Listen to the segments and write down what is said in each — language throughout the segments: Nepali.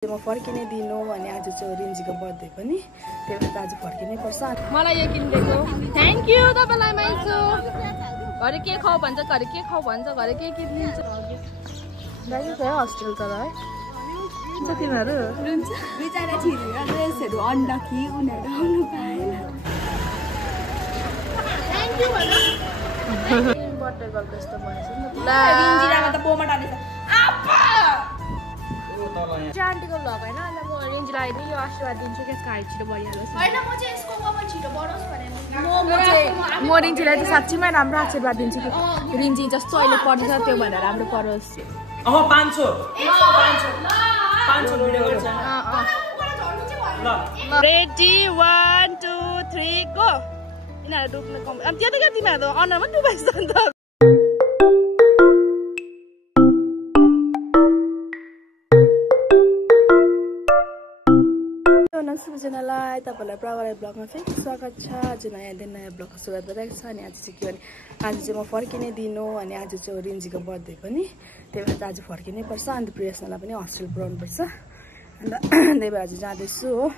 म फर्किने दिनु अनि आज चाहिँ रिन्जीको बर्थडे पनि त्यही भएर आज फर्किनै पर्छ। मलाई यो किनिदिएको थ्याङ्क यू तपाईलाई माइसु। घरे के खाऊ भन्छ, घरे के खाऊ भन्छ, घरे के किनिदिन्छ। दाइजो छ हस्टेल तर है हुन्छ तिमीहरू बिचारा छिरेर ड्रेसहरू अन्डा कि उनीहरू आउनु पाएन। थ्याङ्क यू भन। बर्थडे गर्दा यस्तो भएछ नि त। रिन्जीरामा त बोमा डालेछ। आन्टीको भ्लग होइन अन्त म रिन्जीलाई नि यो आशीर्वाद दिन्छु कि यसको हाइट छिटो बढिहालोस्। होइन म चाहिँ यसको कपाल छिटो बढोस् भनेर म रिन्जीलाई चाहिँ साँच्चीमै राम्रो आशीर्वाद दिन्छु कि रिन्जी जस्तो अहिले पढ्छ त्यो भनेर राम्रो पढोस्। 500 भिडियो गर्छ ल। Ready 1 2 3 go. यिनीहरू डुब्नु कम अब त्यो त क्या तिमीहरू अनुहारमा डुबाइछ नि त। सबैजनालाई तपाईँलाई प्रगाई ब्लगमा फेरि स्वागत छ। आज नयाँ दिन नयाँ ब्लगको सुरुवात भइरहेको छ। अनि आज चाहिँ के भने आज चाहिँ म फर्किने दिनु अनि आज चाहिँ रिन्जीको बर्थडे पनि त्यही भएर आज फर्किनै पर्छ। अन्त प्रियसनालाई पनि हस्टेल पुऱ्याउनुपर्छ अन्त त्यही भएर आज जाँदैछु हो।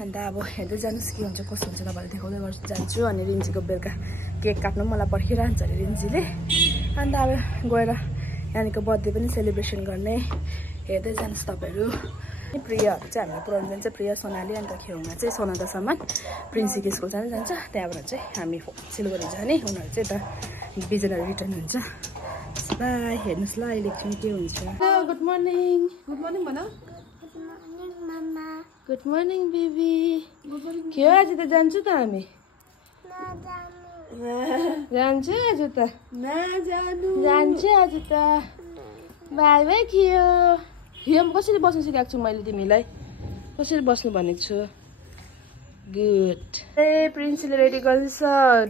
अन्त अब हेर्दै जानुहोस् के हुन्छ कस्तो हुन्छ तपाईँलाई देखाउँदै गर्छु जान्छु। अनि रिन्जीको बेलुका केक काट्नु मलाई पर्खिरहन्छ अरे रिन्जीले। अन्त अब गएर नानीको बर्थडे पनि सेलिब्रेसन गर्ने हेर्दै जानुहोस् तपाईँहरू। प्रियाहरू चाहिँ हामीलाई पुऱ्याउनु जान्छ, प्रिया सोनाली अन्त खेउमा चाहिँ सोनादासम्म प्रिन्सीको स्कुल जानु जान्छ। त्यहाँबाट चाहिँ हामी सिलगढी जाने, उनीहरू चाहिँ यता बिजनहरू रिटर्न हुन्छ। बाई हेर्नुहोस् ल अहिले के हुन्छ। Good morning. गुड मर्निङ भन। Good morning baby. के हो आज त जान्छु त हामी जान्छु आज त जान्छु आज त। बाई बाई खियो। खियोमा कसरी बस्नु सिकाएको छु मैले तिमीलाई, कसरी बस्नु भनेको छु। गुड। ए प्रिन्सीले रेडी गर्दैछ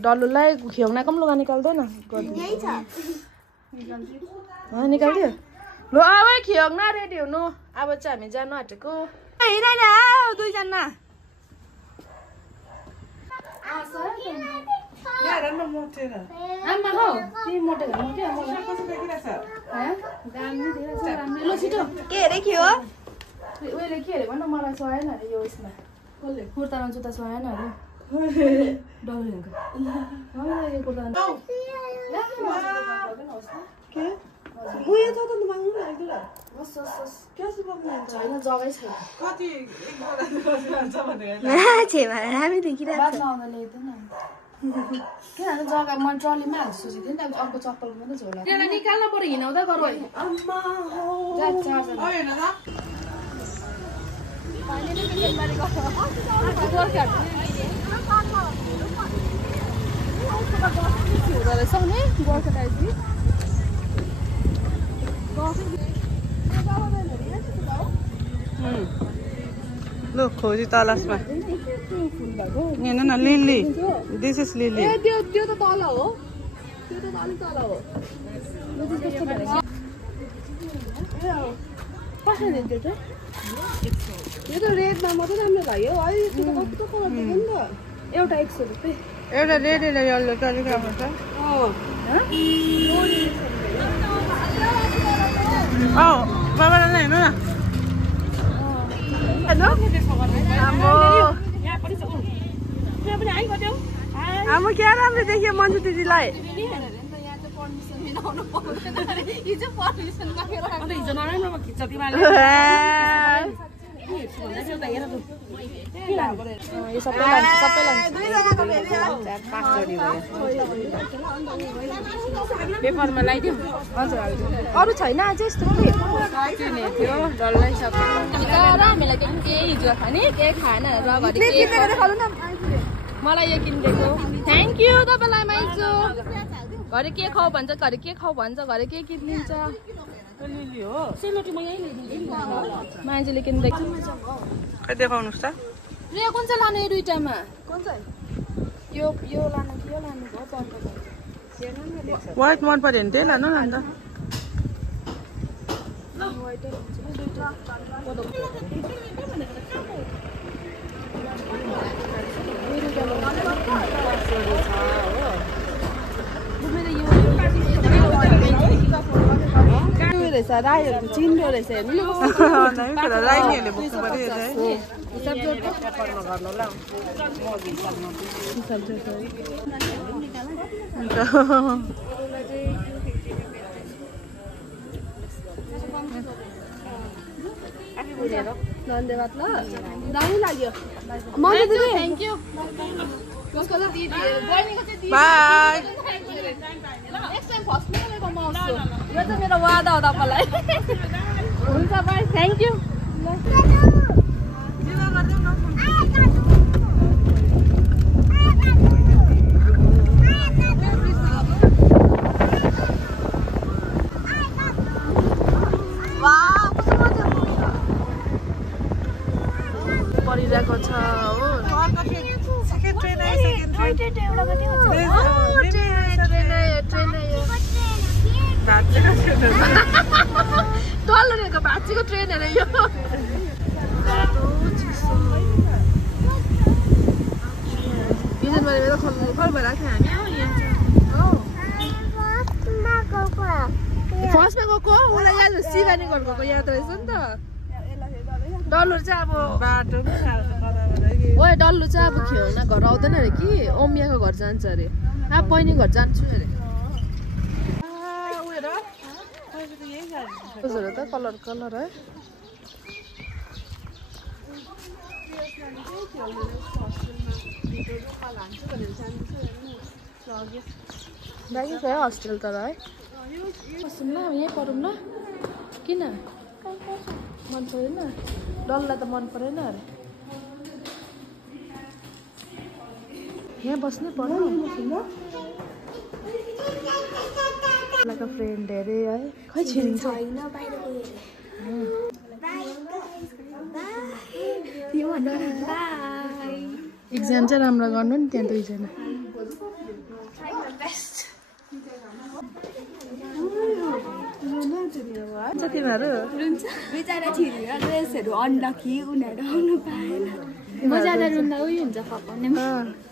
डल्लुलाई। खियाउनाको पनि लुगा निकाल्दैन निकालिदियो ल। अब खियाउन रेडी हुनु। अब चाहिँ हामी जानु आँटेको। हिँड दुईजना आमा हौ तिमी मोटेको ल छिटो। के अरे के हो उहिले के अरे भन्न मलाई सुहाएन अरे यो उयसमा कुर्तामा जुत्ता सुहाएन अरे डल्लेको कुर्ता उयो त माग्नु लाग्दैन। छैन जग्गै छैन। हामी देखिरहेको किनभने जग्गा म ट्रलीमा हाल्छु सोचेको थिएँ नि त। अर्को चप्पलको मात्रै झोला त्यसलाई निकाल्न पऱ्यो हिँडाउँदा गरौँ। गोर्खा टाइपी Look, खोजी तलासमा हेर्नु न लिली। This is lily. त्यो त तल हो, त्यो त अलिक तल हो। कसरी दिन्छ त्यो यो त रेडमा मात्रै राम्रो लाग्यो है। त्यो त कस्तो कलर थियो नि त। एउटा 100 रुपियाँ। एउटा रेड एउटा येल्लो त अलिक राम्रो छ। बाबालाई नै हेर्नु न। हाम्रो क्या राम्रो देखियो मन्जु दिदीलाई। पेपरमा लगाइदिउँ। हजुर अरू छैन अझै यस्तो हामीलाई के हिजो खाने के खाएन र मलाई यो किनिदिएको थ्याङ्क यू तपाईँलाई माइसु। घरे के खाऊ भन्छ, घरे के खाऊ भन्छ, घरे के किनिदिन्छ। माइजूले किनिदिएको खै देखाउनुहोस् त। रिया कुन चाहिँ लानु यो दुइटामा? कुन चाहिँ यो लानु कि यो लानु भयो पन्ध्र व्हाइट मन पर्यो भने त्यही लानु न अन्त। रहेछ राईहरूको चिन्डो रहेछ हेर्नु न राईहरूले बोक्नु पर्यो धन्यवाद ल दामी लाग्यो मलाई दिदी thank you by next time first मेरोमा म आउँछु यो चाहिँ मेरो वादा हो तपाईँलाई हुन्छ बाई थ्याङ्क यू परिरहेको छ हो डल्लोको भाँचीको ट्रेन अरे यो बिजनबारीमा त खल भइरहेको थियो हामी फर्स्टमा गएको उसलाई याद शिवानी घर गएको याद रहेछ नि त डल्लो चाहिँ अब बाटो ओए डल्लो चाहिँ अब खेल्न घर आउँदैन अरे कि ओमियाको घर जान्छ अरे अब बहिनी घर जान्छु अरे कसो त कलर कलर है दामी छ है हस्टेल तर है सुन्न यहीँ पढौँ न किन मन परेन डल्लाई त मन परेन अरे यहाँ बस्नै पर्यो फ्रेन्ड अरे है खै छिरिन्छ एक्जाम चाहिँ राम्रो गर्नु नि त्यहाँ दुईजना तिमीहरू बिचरा छिरेर ड्रेसहरू अनलकी उनीहरू आउनु पाएन म ज्यादा रुन्दा उयो हुन्छ फकाउने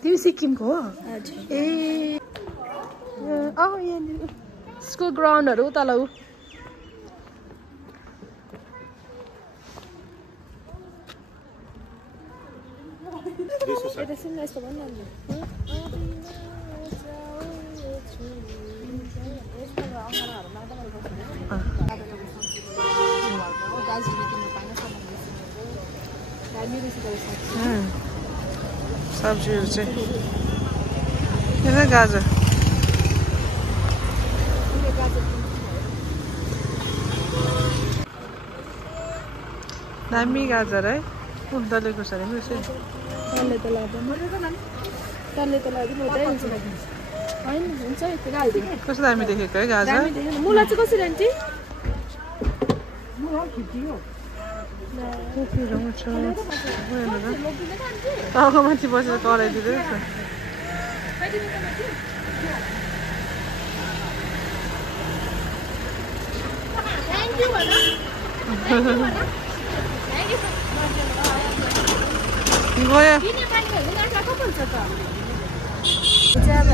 तिमी सिक्किमको हो ए स्कुल ग्राउन्डहरू तल ऊ यस्तो भन्नु सब्जीहरू चाहिँ गाजर दामी गाजर है डल्ले खुर्सानी तल्ले त लाग्दैन तल्ले त लाग्दैन उतै हुन्छ होइन हुन्छ यति हालिदिनु कस्तो दामी देखेको है गाजर मुला चाहिँ कसरी आन्टी टाउको माथि बसेर कराइदिँदैछ गयो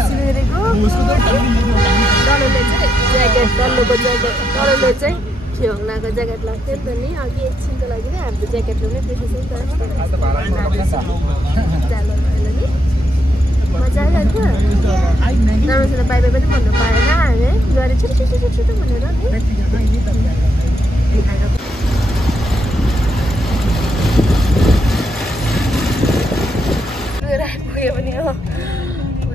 सिलगढीको डल्लोले चाहिँ ज्याकेट डल्लोको ज्याकेट डल्लोले चाहिँ खेल्नाको ज्याकेट लाग्थ्यो नि त नि अघि एकछिनको लागि नै हाम्रो ज्याकेट ल्याउनै बिर्सेछ नि त मजा आइरहेको थियो राम्रोसँग बाई बाई पनि भन्नु पाएन हामी गरे छिटो छिटो छिटो छिटो भनेर नि आइपुग्यो पनि हो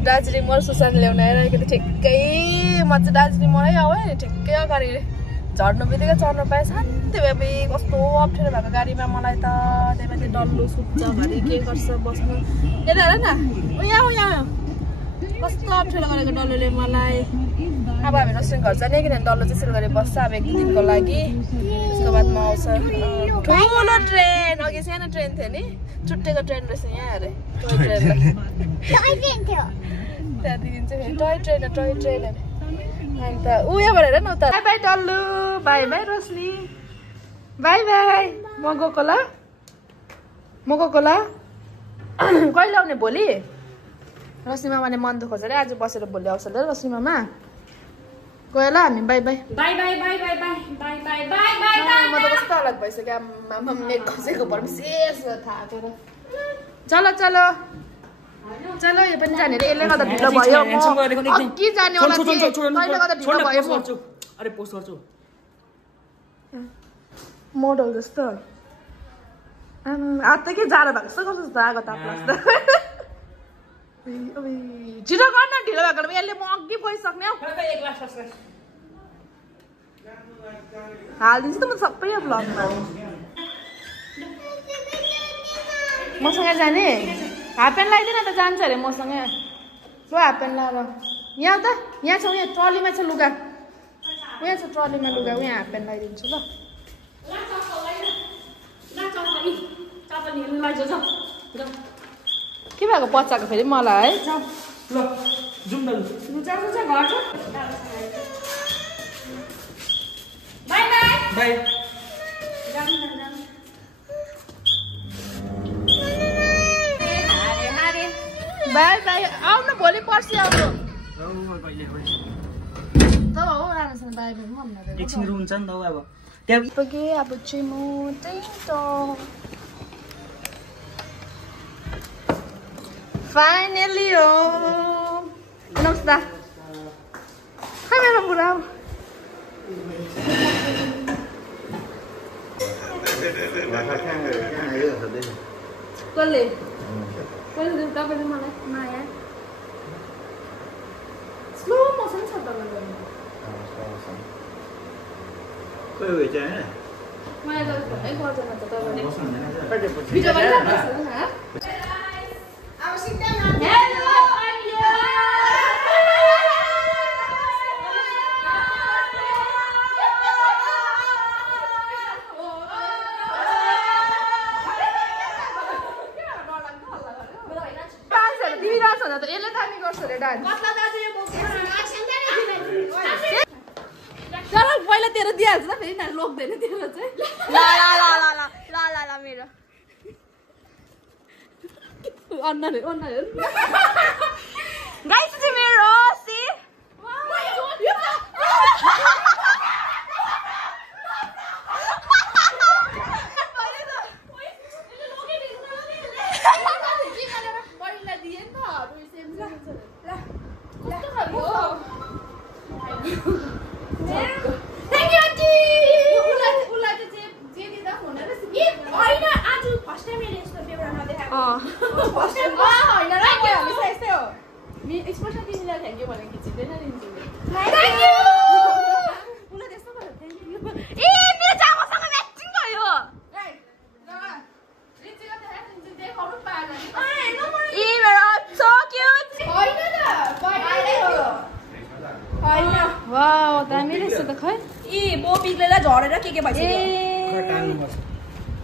दार्जिलिङ मल सुसान ल्याउन आइरहेको थियो ठिक्कै म चाहिँ दार्जिलिङमै आऊ है ठिक्कै अगाडि झर्नु बित्तिकै चढ्नु पाएँ शान्ति भए पनि कस्तो अप्ठ्यारो भएको गाडीमा मलाई त त्यही माथि डल्लो सुत्छ घरि के गर्छ बस्नु यता हेर न यहाँ कस्तो अप्ठ्यारो गरेको डल्लोले मलाई अब हामी रसिङ घर जाने किनभने डल्लो चाहिँ सिलगढी बस्छ अब एक दुई दिनको लागि त्यसको बादमा आउँछ ठुलो ट्रेन अघि सानो ट्रेन थियो नि छुट्टेको ट्रेन रहेछ यहाँ अरे टोय त्यहाँदेखि चाहिँ टोय ट्रेन अरे अन्त उयो भनेर न उता by by Dallu by by Roshni by by म गएको ल कहिले आउने भोलि रश्मि मामाले मन दुखाउँछ अरे आज बसेर भोलि आउँछ अरे रश्मि मामा गयो ल हामी by by by by by by by by by by by by म त कस्तो अलग भइसक्यो मेक खसेको पर शेष थाहा छ चलो चलो चलो यो पनि जाने रे यसले गर्दा ढिलो भयो के जाने होला तैँले गर्दा ढिलो भयो अरे पोस्ट गर्छु मोडल जस्तो आज त के जाडो भएको जस्तो कस्तो जस्तो आगो ताप लाग्छ छिटो गर्न ढिलो भएको यसले म अघि गइसक्ने हौ हालिदिन्छु त म सबै यो भ्लगमा मसँग जाने हाफ प्यान्ट लगाइदिन त जान्छ अरे मसँग ल हाफ प्यान्ट लगाएर यहाँ त यहाँ छ यहाँ ट्रलीमा छ लुगा उहाँ छ ट्रलीमा लुगा उहाँ हाफ प्यान्ट लगाइदिन्छु ल के भएको बच्चाको फेरि मलाई है ल जाउँ न by by by by by आउनु भोलि पर्सि आउनु तब हो राम्रोसँग बाई बाई भन्नु एकछिन रुन्छ नि त अब त्यहाँ पुगे अब चाहिँ म त्यही त फाइनली हो नमस्ते हाय मेरो बुढा कसले कसले तपाईँले मलाई माया स्लो मोसन छ तपाईँले माया गर्दै गर्दैन त तपाईँले भिडियो बनाइराख्नु न हेलो अन्या डान्सहरू दिइरहेको छ त यसले दामी गर्छ अरे डान्स चल पहिला तेरो दिइहाल्छ त फेरि लोक्दैन तेरो चाहिँ ल मेरो अन्नाले गाइस चाहिँ मेरो सी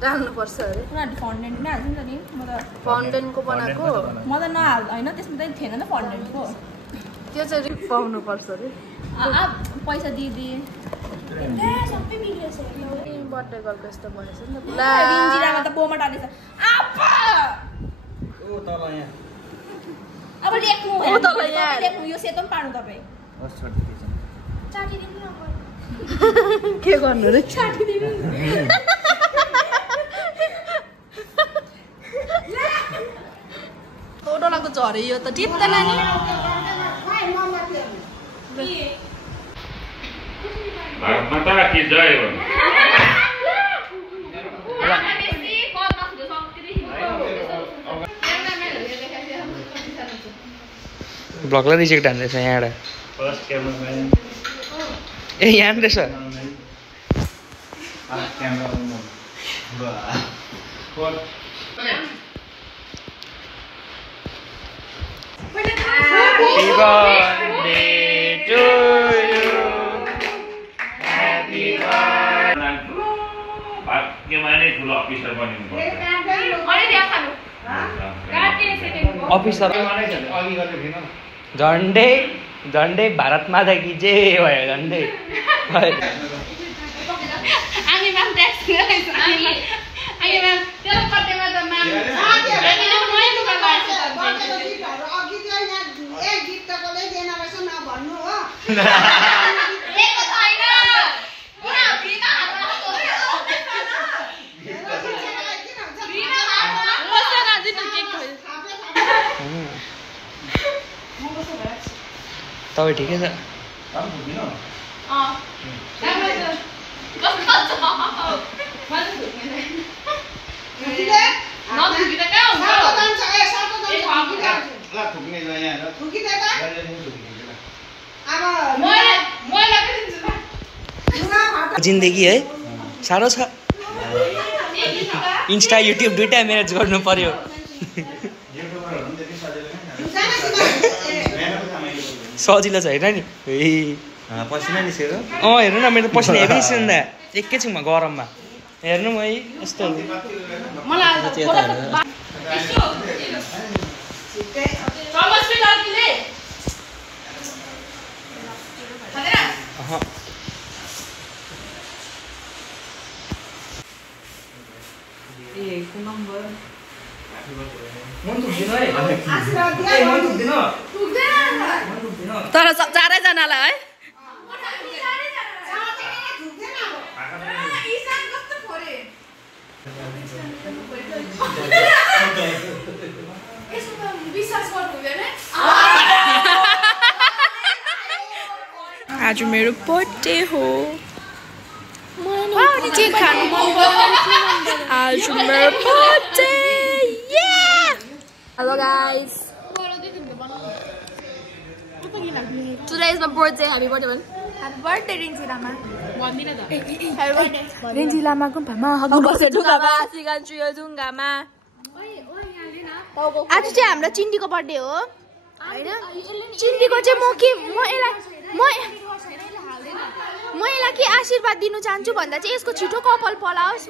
टाल्नुपर्छ अरे फन्डेन्टमै हाल्छ नि त नि म त फाउन्टेनको बनाएको म त नहाल होइन त्यसमा त थिएन नि त फन्डेन्टको त्यो चाहिँ रिप पाउनुपर्छ अरे पैसा दिइदिए सबै मिलेछ बर्थडे गर्लको यस्तो भएछ नि त रिन्जिरामा त बोमा टालेछ अब लेख्नु यो सेतो पनि पार्नु तपाईँ के गर्नु रे डोलाको झरे यो त टिप्दैन नि माता की जय हो ब्लगलाई रिजेक्ट हान्दैछ यहाँबाट ए यहाँ रहेछ Happy birthday to you. Happy birthday. Gimana itu lo officer bani officer झन्डै झन्डै भारत माता की जय भयो झन्डै तपाईँ ठिकै छ? जिन्दगी है साह्रो छ। इन्स्टा युट्युब दुइटै म्यानेज गर्नु पर्यो। सजिलो छ होइन नि? पसिना निस्केको? हेर्नु न मेरो पसिना हेभी निस्कियो नि त एकैछिनमा गरममा। हेर्नु है यस्तो तर चारैजनालाई है आज मेरो बर्थडे हो। आज मेरो birthday. Hello guys. Today is my birthday. Happy birthday man. Happy birthday Rinji Lama. Happy birthday. Rinji Lama गुम्बामा हगु बसेर ढुङ्गामा सिगान्छु यो ढुङ्गामा। आज चाहिँ हाम्रो चिन्डीको बर्थडे हो हैन? चिन्डीको चाहिँ म यसलाई के आशीर्वाद दिनु चाहन्छु भन्दा चाहिँ यसको छिटो कपाल पलाओस्।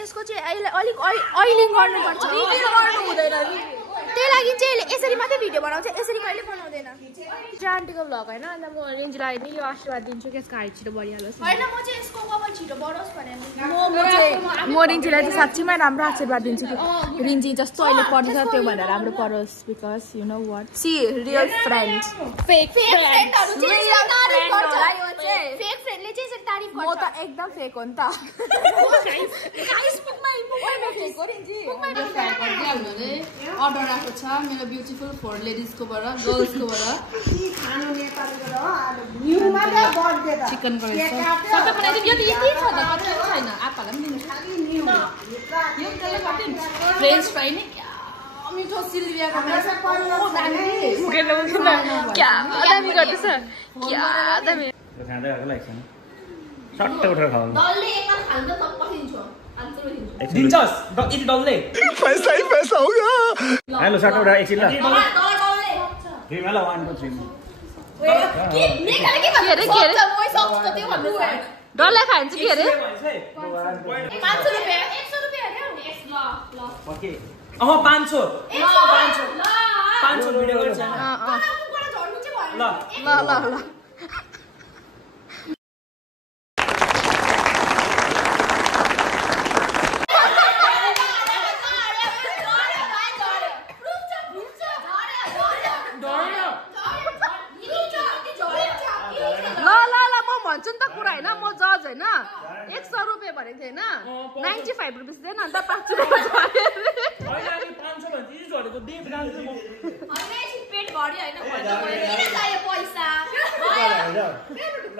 यसको चाहिँ अलिक अइलिङ गर्नुपर्छ। त्यही लागि चाहिँ यसरी मात्रै भिडियो बनाउँछ, यसरी कहिले बनाउँदैन। आन्टीको भ्लग होइन, अन्त म रेन्जीलाई नि यो आशीर्वाद दिन्छु कि यसको हाइट छिटो बढिहालोस्। होइन म चाहिँ यसको कपाल छिटो बढोस् भनेर म रिन्जीलाई चाहिँ साँच्चीमै राम्रो आशीर्वाद दिन्छु कि रिन्जी जस्तो अहिले पढ्छ त्यो भन्दा राम्रो पढोस्। Because you know what see real friend fake फ्रेन्डहरु चाहिँ तारिफ गर्छ। फेक फ्रेन्डले चाहिँ यसरी तारिफ गर्छ। म त एकदम फेक हो नि त। गाइस पुगमै म फेक हो रिन्जी। अर्डर आएको छ मेरो ब्युटिफुल 4 लेडिजकोबाट, गर्ल्सकोबाट। चिकन गरेछ सबै बनाइदिनु। यो त यति छ त कति छैन। आपालाई पनि दिनु। यो त्यसले कति फ्रेन्च फ्राई नि मिठो सिल्भियाको क्या दामी गर्दैछ क्या दामी। खाँदै आएको लाग्छ नि सट्टै उठेर खाऊ। डल्ले एकल खान्छ त पसिन्छ। दिन्छस् यति डल्ले पैसा हो गया। हेलो सट्टै उठेर एकछिन ल। डल्ले फेरि ल 1 2 3 के नेकाले के भन्छ? म सक्छु त त्यो भन्नु छ। डल्ले खान्छ के अरे? 500 रुपैयाँ 100 रुपैयाँ अरे ल ओके 500 500 भिडियो गर्छ ल भन्छु नि त कुरा होइन। म जज होइन। 100 रुपैयाँ भनेको थिएँ होइन, 95 रुपिस दिएन अन्त 5 रुपियाँ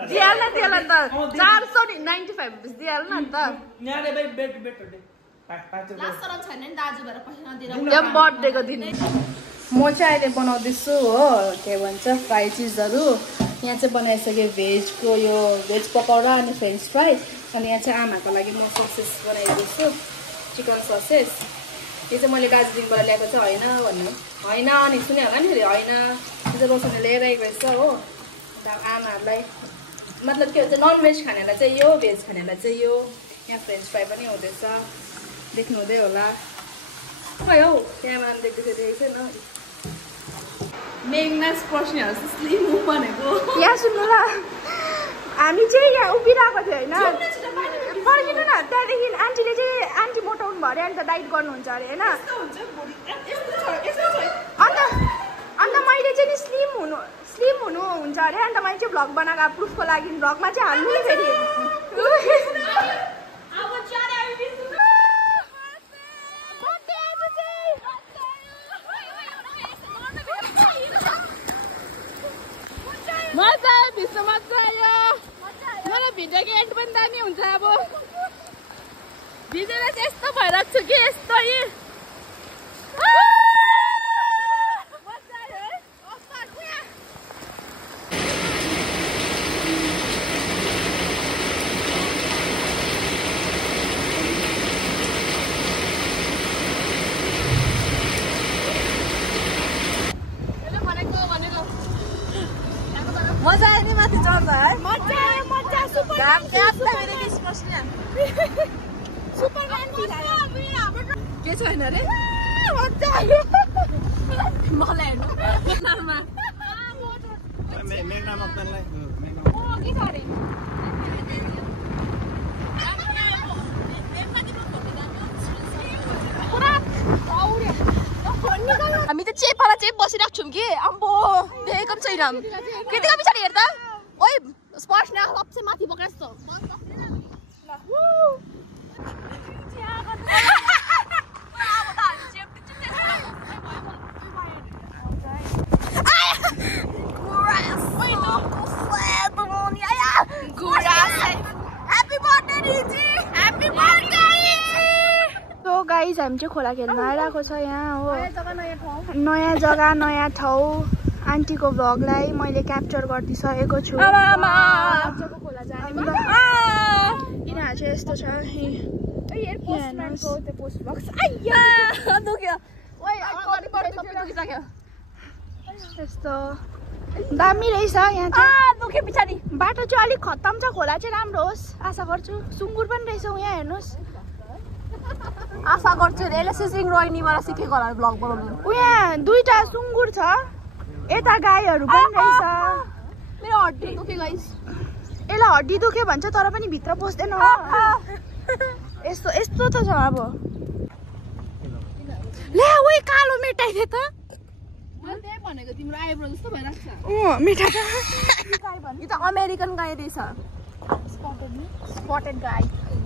दिइहाल्न त्यसलाई त 495 रुपिस दिइहाल्न अन्त। बर्थडेको दिन म चाहिँ अहिले बनाउँदैछु हो के भन्छ फ्राई चिजहरू। यहाँ चाहिँ बनाइसकेँ भेजको यो भेज पकौडा अनि फ्रेन्च फ्राई। अनि यहाँ चाहिँ आमाको लागि म ससेस बनाइदिन्छु, चिकन ससेस। यो चाहिँ मैले दार्जिलिङबाट ल्याएको चाहिँ होइन भन्नु होइन अनि सुन्यो होला नि फेरि होइन। यो चाहिँ रोशनले लिएर आएको रहेछ हो। अन्त आमाहरूलाई मतलब के भन्छ ननभेज खानेलाई चाहिँ यो, भेज खानेलाई चाहिँ यो। यहाँ फ्रेन्च फ्राई पनि हुँदैछ देख्नु हुँदै होला। खै हौ त्यहाँ मान देख्दैछ छैन मेगनास प्रश्नहरू स्लिम हो भनेको। यहाँ सुन्नु ल, हामी चाहिँ यहाँ उभिरहेको थियो होइन, फर्किनु न। त्यहाँदेखि आन्टीले चाहिँ आन्टी मोटाउनु भयो अरे, अन्त डाइट गर्नुहुन्छ अरे होइन। अन्त मैले चाहिँ नि स्लिम हुनु हुन्छ अरे। अन्त मैले चाहिँ भ्लग बनाएको प्रुफको लागि भ्लगमा चाहिँ हाल्नु नि फेरि। मजा आयो भित्र मजा आयो मलाई भिडियोको एन्ड पनि दामी हुन्छ अब भिजेर चाहिँ यस्तो भइरहेको छु कि यस्तो मजा आयो नि माथि चढ्दा है मजा आयो मजा सुपर घाम क्याप्ला मेरो केस बस्ने सुपरम्यान फिल आयो के छैन रे मजा आयो मलाई हेर्नु मेघना मक्दनलाई के गरे हामी त चेपाला चेप बसिरहेको छौँ कि अम्बो देखेको पनि छैन कृतिका पछाडि हेर्दा ओइ स्पर्श न सबसे माथि बोकेर जस्तो गाइज हामी चाहिँ खोला खेल्न आइरहेको छ यहाँ हो नयाँ जग्गा नयाँ ठाउँ आन्टीको भ्लगलाई मैले क्याप्चर गरिदिइसकेको छु यिनीहरू चाहिँ यस्तो छ यस्तो दामी रहेछ यहाँ चाहिँ बाटो चाहिँ अलिक खत्तम छ खोला चाहिँ राम्रो होस् आशा गर्छु सुँगुर पनि रहेछ यहाँ हेर्नुहोस् आशा गर्छु यसले सिसिङ रोइनीबाट सिकेको होला ब्लग बनाउनु यहाँ दुईटा सुँगुर छ यता गाईहरू पनि रहेछ मेरो हड्डी दुख्यो गाइस यसलाई हड्डी दुख्यो भन्छ तर पनि भित्र पस्दैन हो यस्तो यस्तो त छ अब ले ओइ कालो मेटाइदे त त्यही भनेको तिम्रो आइब्रो जस्तो भइरहेको छ मेटा यो त अमेरिकन गाई रहेछ स्पटेड गाई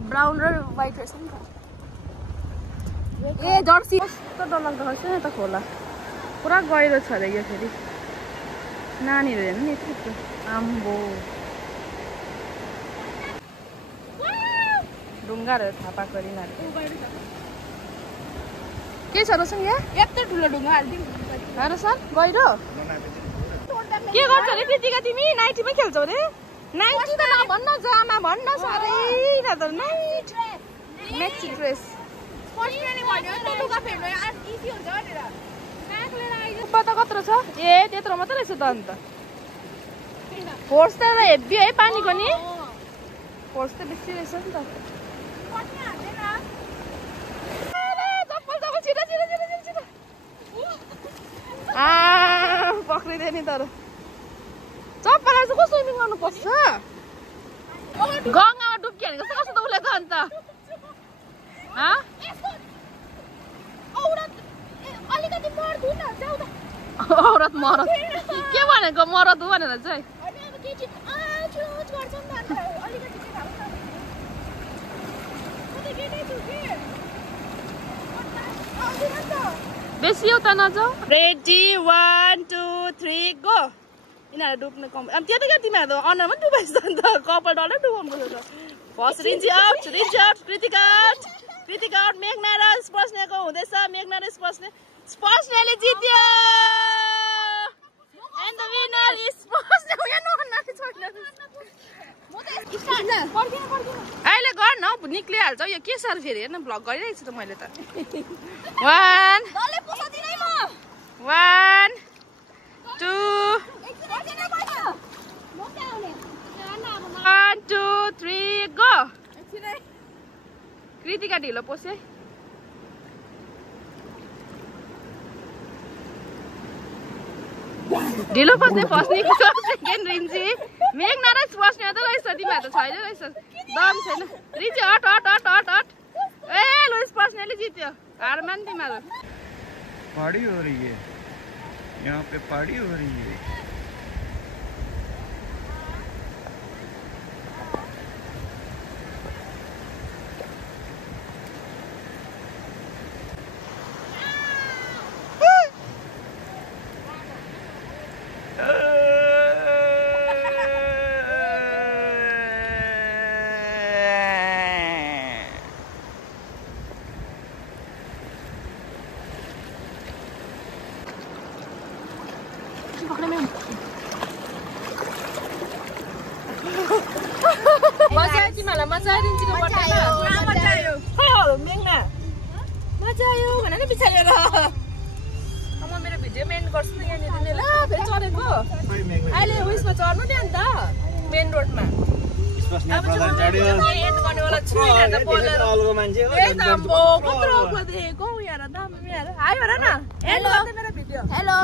ब्राउन र व्हाइट रहेछ नि त ए जर्सी कस्तो डरलाग्दो रहेछ नि त खोला पुरा गहिरो छ अरे यो फेरि नानीहरू हेर्नु नि यत्रो आम्बो ढुङ्गाहरू थाहा पाएको यिनीहरू के छ रोसन यहाँ यत्रो ठुलो ढुङ्गा हालिदिउँ रोसन गहिरो के गर्छौ अरे कृतिका तिमी नाइटीमै खेल्छौ अरे नाइटी त नभन्न जामा भन्न साह्रै त नाइट म्याक्सी ड्रेस त कत्रो छ ए त्यत्रो मात्रै रहेछ त अन्त फोर्स त हेभी है पानीको नि फोर्स त बेसी रहेछ नि त पक्रिँदैन नि तर चप्पललाई चाहिँ कस्तो स्विमिङ गर्नुपर्छ गङ्गामा डुब्की हानेको कस्तो कस्तो त उसले त अन्त औरत मरद के भनेको मरद हो भनेर चाहिँ बेसी उता नजाऊ रेडी 1 2 3 गो यिनीहरू डुब्ने कम अनि त्यो त क्या तिमीहरू त अनुहारमा डुबाइछ अन्त कपाल डल्लै डुबाउनु पर्छ first Rinchi out Kritika out मेघना र स्पर्शनेको हुँदैछ मेघना र स्पर्शनेले जित्यो एन्ड द विनर इज स्पर्शने अहिले गर न निक्लिहाल्छ यो के सर फेरि हेर्न भ्लग गरिरहेको छु त मैले त 1 2 3 गो कृतिका ढिलो पसे ढिलो पस्ने फर्स्ट सेकेन्ड रिन्ची मेघना र स्पर्शने त रहेछ तिमीहरू त छैन रहेछ दम छैन रिन्ची हट ए लो स्पर्शनेले जित्यो हार मान तिमीहरू पार्टी हो रही है यहाँ पे पार्टी हो रही है मजा आयो रिन्जीको बर्थडेमा पुरा मजा आयो खै हो मेघना मजा आयो भने नि पछाडि ल अब म मेरो भिडियो मेन्ड गर्छु नि यहाँनिर नि ल फेरि चढेको अहिले उयसमा चढ्नु नि अन्त मेन रोडमा अब चाहिँ एन्ड गर्नेवाला छु यहाँ त बोलेर एकदम कत्रो अग्लो देखेको यहाँ त यहाँ हाई भन न एन्ड गर्दै मेरो भिडियो हेलो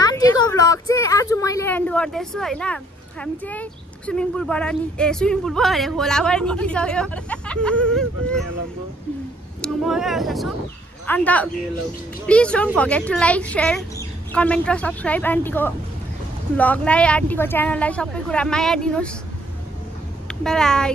आन्टीको भ्लग चाहिँ आज मैले एन्ड गर्दैछु होइन हामी चाहिँ स्विमिङ पुलबाट स्विमिङ पुल भयो अरे खोलाबाट निक्लिसक्यो म छु अन्त please don't forget to like share comment र सब्सक्राइब आन्टीको भ्लगलाई आन्टीको च्यानललाई सबै कुरा माया दिनुहोस् बाई बाई